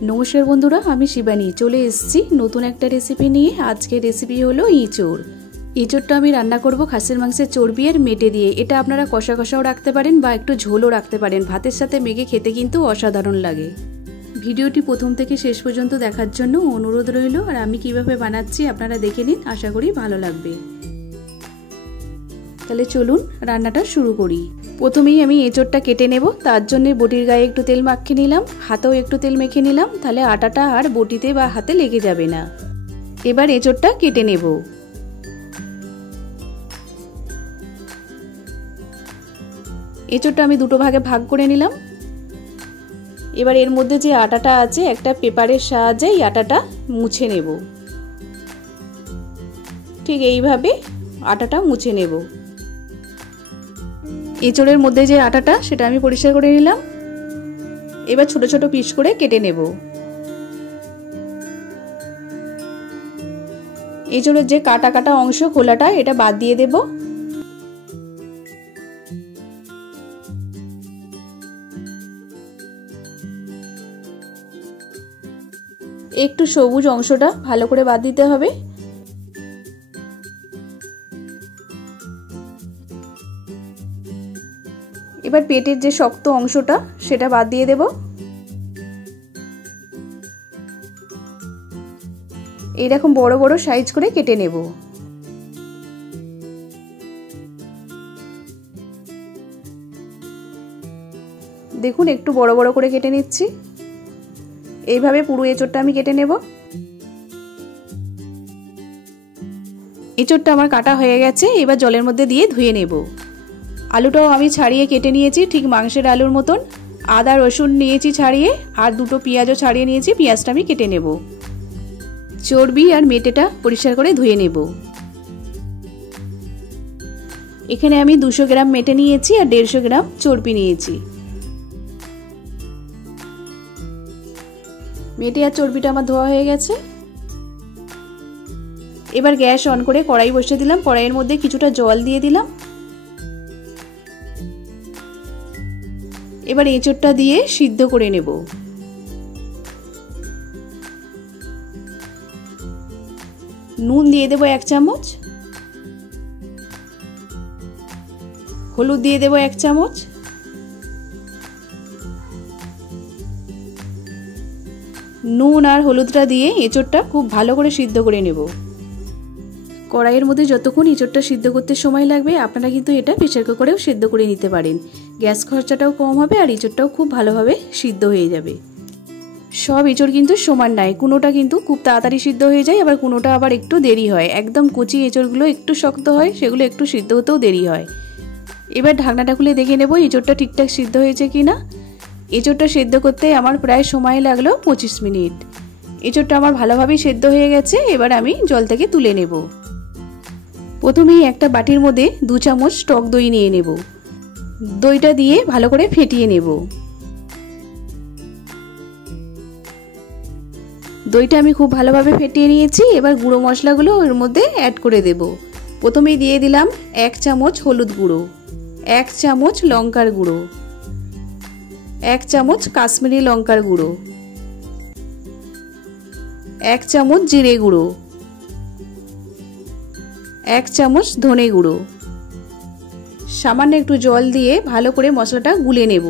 नमस्कार बंधुरा आमी शिबानी चले एसेछि नतून एकटा रेसिपि निये। आजकेर रेसिपि हलो इचोड़। इचोड़टा आमी रान्ना करब खासिर मांसेर चर्बि आर मेटे दिये। एटा आपनारा कषा कषाओ राखते पारेन बा एकटु झोलও राखते पारेन। भातेर साथे मेखे खेते किन्तु असाधारण लागे। भिडियोटी प्रथम थेके शेष पर्यन्त देखार जोन्नो अनुरोध रइलो। आर आमी किभाबे बानाच्छि आपनारा देखे निन, आशा करी भालो लागबे। ताहले चलुन रान्नाटा शुरू करी। प्रथमेই আমি এঁচোড়টা কেটে নেব। তার জন্য বটির গায়ে একটু তেল মাখিয়ে নিলাম, হাতেও একটু তেল মেখে নিলাম, তাহলে আটাটা আর বটিতে বা হাতে লেগে যাবে না। এবার এঁচোড়টা কেটে নেব। এঁচোড়টা আমি দুটো ভাগে ভাগ করে নিলাম। এবার এর মধ্যে যে আটাটা আছে একটা পেপারের সাহায্যে এই আটাটা মুছে নেব। ঠিক এইভাবে আটাটা মুছে নেব। এঁচোড়ের মধ্যে যে আটাটা সেটা আমি পরিষ্কার করে নিলাম। এবার ছোট ছোট পিস করে কেটে নেব। এঁচোড়ের যে কাটা কাটা অংশ খোলাটা এটা বাদ দিয়ে দেব। একটু সবুজ অংশটা ভালো করে বাদ দিতে হবে। এবার পেটের যে শক্ত অংশটা সেটা বাদ দিয়ে দেব। এইরকম বড় বড় সাইজ করে কেটে নেব। দেখুন একটু বড় বড় করে কেটে নিচ্ছি। এইভাবে পুরো এঁচোড়টা আমি কেটে নেব। এঁচোড়টা আমার কাটা হয়ে গেছে। এবার জলের মধ্যে দিয়ে ধুয়ে নেব। আলুটাও আমি ছাড়িয়ে কেটে নিয়েছি ঠিক মাংসের আলুর মতন। আদা রসুন নিয়েছি ছাড়িয়ে, আর দুটো পেঁয়াজও ছাড়িয়ে নিয়েছি। পেঁয়াজটা আমি কেটে নেব। চর্বি আর মেটেটা পরিষ্কার করে ধুয়ে নেব। এখানে আমি 200 গ্রাম মেটে নিয়েছি আর 150 গ্রাম চর্বি নিয়েছি। মেটে আর চর্বিটা আমার ধোয়া হয়ে গেছে। এবার গ্যাস অন করে কড়াই বসিয়ে দিলাম। কড়াইয়ের মধ্যে কিছুটা জল দিয়ে দিলাম। এবার এঁচোড়টা দিয়ে সিদ্ধ করে নেব। নুন দিয়ে দেব 1 চামচ, হলুদ দিয়ে দেব 1 চামচ, নুন আর হলুদটা দিয়ে এঁচোড়টা খুব ভালো করে সিদ্ধ করে নেব। কড়াইয়ের মধ্যে যতক্ষণ এঁচোড়টা সিদ্ধ করতে সময় লাগবে আপনারা কিন্তু এটা প্রেসার কুকারেও সিদ্ধ করে নিতে পারেন। গ্যাস খরচাটাও কম হবে আর এঁচোড়টাও খুব ভালোভাবে সিদ্ধ হয়ে যাবে। সব এঁচোড় কিন্তু সমান নয়, কোনোটা কিন্তু খুব তাড়াতাড়ি সিদ্ধ হয়ে যায়, আবার কোনোটা আবার একটু দেরি হয়। একদম কচি এঁচোড়গুলো একটু শক্ত হয়, সেগুলো একটু সিদ্ধ হতেও দেরি হয়। এবার ঢাকনাটা খুলে দেখে নেব এঁচোড়টা ঠিকঠাক সিদ্ধ হয়েছে কিনা। এঁচোড়টা সিদ্ধ করতে আমার প্রায় সময় লাগলো 25 মিনিট। এঁচোড়টা আমার ভালোভাবেই সিদ্ধ হয়ে গেছে। এবার আমি জল থেকে তুলে নেব। প্রথমেই একটা বাটির মধ্যে 2 চামচ টক দই নিয়ে নেব। দইটা দিয়ে ভালো করে ফেটিয়ে নেব। দইটা আমি খুব ভালোভাবে ফেটিয়ে নিয়েছি। এবার গুঁড়ো মশলাগুলো এর মধ্যে অ্যাড করে দেব। প্রথমেই দিয়ে দিলাম 1 চামচ হলুদ গুঁড়ো, 1 চামচ লঙ্কার গুঁড়ো, 1 চামচ কাশ্মীরি লঙ্কার গুঁড়ো, 1 চামচ জিরে গুঁড়ো, 1 চামচ ধনে গুঁড়ো। সামান্য একটু জল দিয়ে ভালো করে মশলাটা গুলে নেব।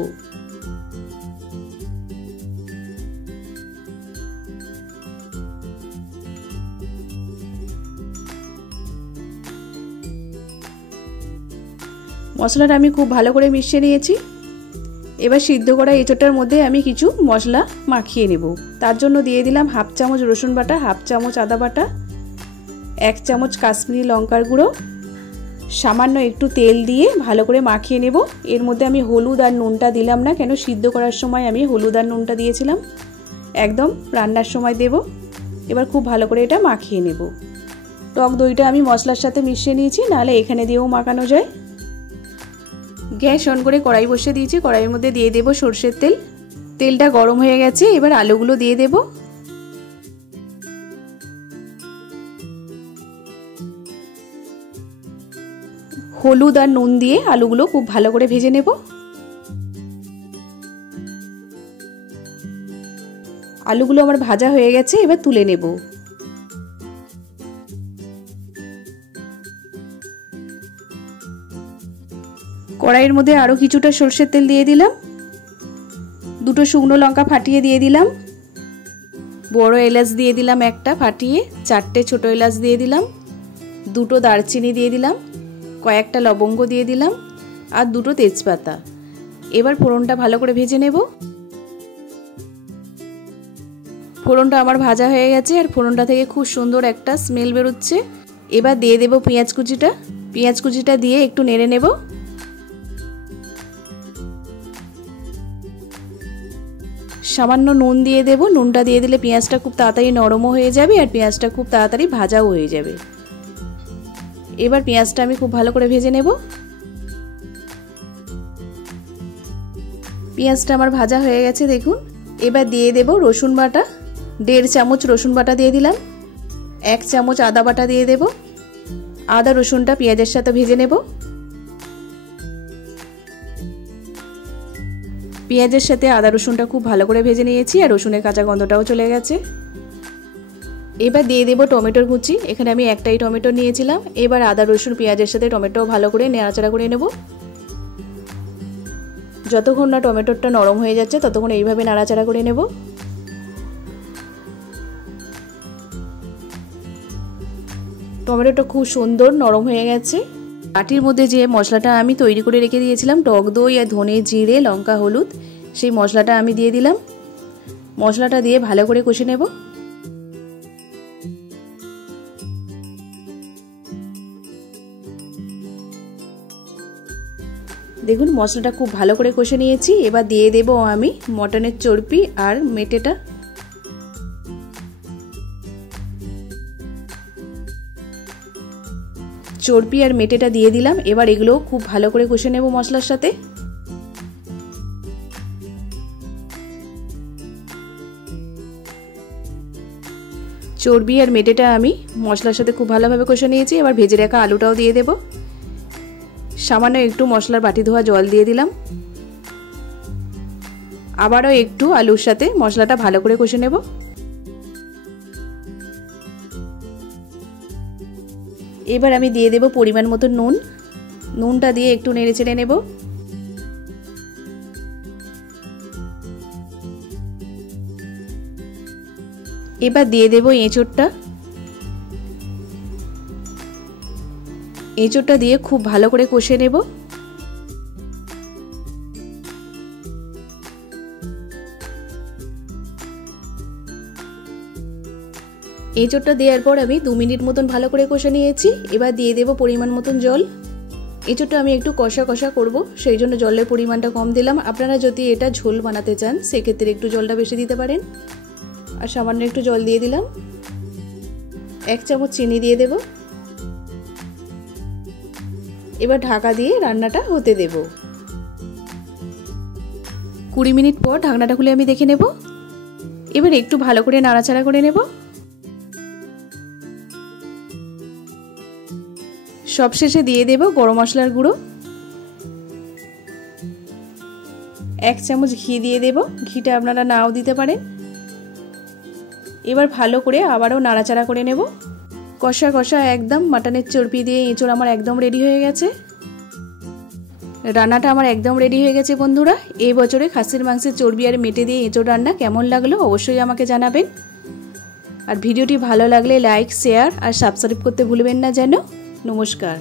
মশলাটা আমি খুব ভালো করে মিশিয়ে নিয়েছি। এবার সিদ্ধ করা এঁচোড়টার মধ্যে আমি কিছু মশলা মাখিয়ে নেব। তার জন্য দিয়ে দিলাম 1/2 চামচ রসুন বাটা, 1/2 চামচ আদা বাটা, 1 চামচ কাশ্মীরি লঙ্কার গুঁড়ো, সামান্য একটু তেল দিয়ে ভালো করে মাখিয়ে নেব। এর মধ্যে আমি হলুদ আর নুনটা দিলাম না, কেন সিদ্ধ করার সময় আমি হলুদ আর নুনটা দিয়েছিলাম, একদম রান্নার সময় দেব। এবার খুব ভালো করে এটা মাখিয়ে নেব। টক দইটা আমি মশলার সাথে মিশিয়ে নিয়েছি, নাহলে এখানে দিয়েও মাখানো যায়। গ্যাস অন করে কড়াই বসিয়ে দিয়েছি। কড়াইয়ের মধ্যে দিয়ে দেব সরষের তেল। তেলটা গরম হয়ে গেছে। এবার আলুগুলো দিয়ে দেব। হলুদ আর নুন দিয়ে আলুগুলো খুব ভালো করে ভেজে নেব। আলুগুলো আমার ভাজা হয়ে গেছে, এবার তুলে নেব। কড়াইয়ের মধ্যে আরও কিছুটা সরষের তেল দিয়ে দিলাম, দুটো শুকনো লঙ্কা ফাটিয়ে দিয়ে দিলাম, বড় এলাচ দিয়ে দিলাম একটা ফাটিয়ে, 4টে ছোট এলাচ দিয়ে দিলাম, দুটো দারচিনি দিয়ে দিলাম, কয়েকটা লবঙ্গ দিয়ে দিলাম আর দুটো তেজপাতা। এবার ফোড়নটা ভালো করে ভেজে নেব। ফোড়নটা আমার ভাজা হয়ে গেছে আর ফোড়নটা থেকে খুব সুন্দর একটা স্মেল বেরোচ্ছে। এবার দিয়ে দেব পেঁয়াজ কুচিটা। পেঁয়াজ কুচিটা দিয়ে একটু নেড়ে নেব। সামান্য নুন দিয়ে দেব। নুনটা দিয়ে দিলে পেঁয়াজটা খুব তাড়াতাড়ি নরমও হয়ে যাবে আর পেঁয়াজটা খুব তাড়াতাড়ি ভাজাও হয়ে যাবে। এবার পেঁয়াজটা আমি খুব ভালো করে ভেজে নেব। পেঁয়াজটা আমার ভাজা হয়ে গেছে দেখুন। এবার দিয়ে দেব রসুন বাটা। 1.5 চামচ রসুন বাটা দিয়ে দিলাম। 1 চামচ আদা বাটা দিয়ে দেব। আদা রসুনটা পেঁয়াজের সাথে ভেজে নেব। পেঁয়াজের সাথে আদা রসুনটা খুব ভালো করে ভেজে নিয়েছি আর রসুনের কাঁচা গন্ধটাও চলে গেছে। এবার দিয়ে দেব টমেটোর কুচি। এখানে আমি একটাই টমেটো নিয়েছিলাম। এবার আদা রসুন পেঁয়াজের সাথে টমেটো ভালো করে নাড়াচাড়া করে নেব। যতক্ষণ না টমেটোটা নরম হয়ে যাচ্ছে ততক্ষণ এইভাবে নাড়াচাড়া করে নেব। টমেটোটা খুব সুন্দর নরম হয়ে গেছে। বাটির মধ্যে যে মশলাটা আমি তৈরি করে রেখে দিয়েছিলাম, টক দই আর ধনে জিরে লঙ্কা হলুদ, সেই মশলাটা আমি দিয়ে দিলাম। মশলাটা দিয়ে ভালো করে কষে নেব। দেখুন মশলাটা খুব ভালো করে কষে নিয়েছি। এবার দিয়ে দেব আমি মটনের চর্বি আর মেটেটা। চর্বি আর মেটেটা দিয়ে দিলাম। এবার এগুলো খুব ভালো করে কষে নেব মশলার সাথে। চর্বি আর মেটেটা আমি মশলার সাথে খুব ভালোভাবে কষে নিয়েছি। এবার ভেজে রাখা আলুটাও দিয়ে দেব। সামান্য একটু মশলার বাটি ধোয়া জল দিয়ে দিলাম। আবারও একটু আলুর সাথে মশলাটা ভালো করে কষে নেব। এবার আমি দিয়ে দেব পরিমাণ মতো নুন। নুনটা দিয়ে একটু নেড়ে চেড়ে নেব। এবার দিয়ে দেব এঁচোড়টা। এঁচোড়টা দিয়ে খুব ভালো করে কষে নেব। এঁচোড়টা দেওয়ার পর আমি 2 মিনিট মতন ভালো করে কষে নিয়েছি। এবার দিয়ে দেব পরিমাণ মতন জল। এঁচোড়টা আমি একটু কষা কষা করব, সেই জন্য জলের পরিমাণটা কম দিলাম। আপনারা যদি এটা ঝোল বানাতে চান সেক্ষেত্রে একটু জলটা বেশি দিতে পারেন। আর সামান্য একটু জল দিয়ে দিলাম। 1 চামচ চিনি দিয়ে দেব। এবার ঢাকা দিয়ে রান্নাটা হতে দেব। 20 মিনিট পর ঢাকনাটা খুলে আমি দেখে নেব। এবার একটু ভালো করে নাড়াচাড়া করে নেব। সবশেষে দিয়ে দেব গরম মশলার গুঁড়ো। 1 চামচ ঘি দিয়ে দেব। ঘিটা আপনারা নাও দিতে পারেন। এবার ভালো করে আবারও নাড়াচাড়া করে নেব। কষা কষা একদম মাটনের চর্বি দিয়ে এঁচোড় আমার একদম রেডি হয়ে গেছে। রান্নাটা আমার একদম রেডি হয়ে গেছে বন্ধুরা। এই বছরে খাসির মাংসের চর্বি আর মেটে দিয়ে এঁচোড় রান্না কেমন লাগলো অবশ্যই আমাকে জানাবেন। আর ভিডিওটি ভালো লাগলে লাইক শেয়ার আর সাবস্ক্রাইব করতে ভুলবেন না যেন। নমস্কার।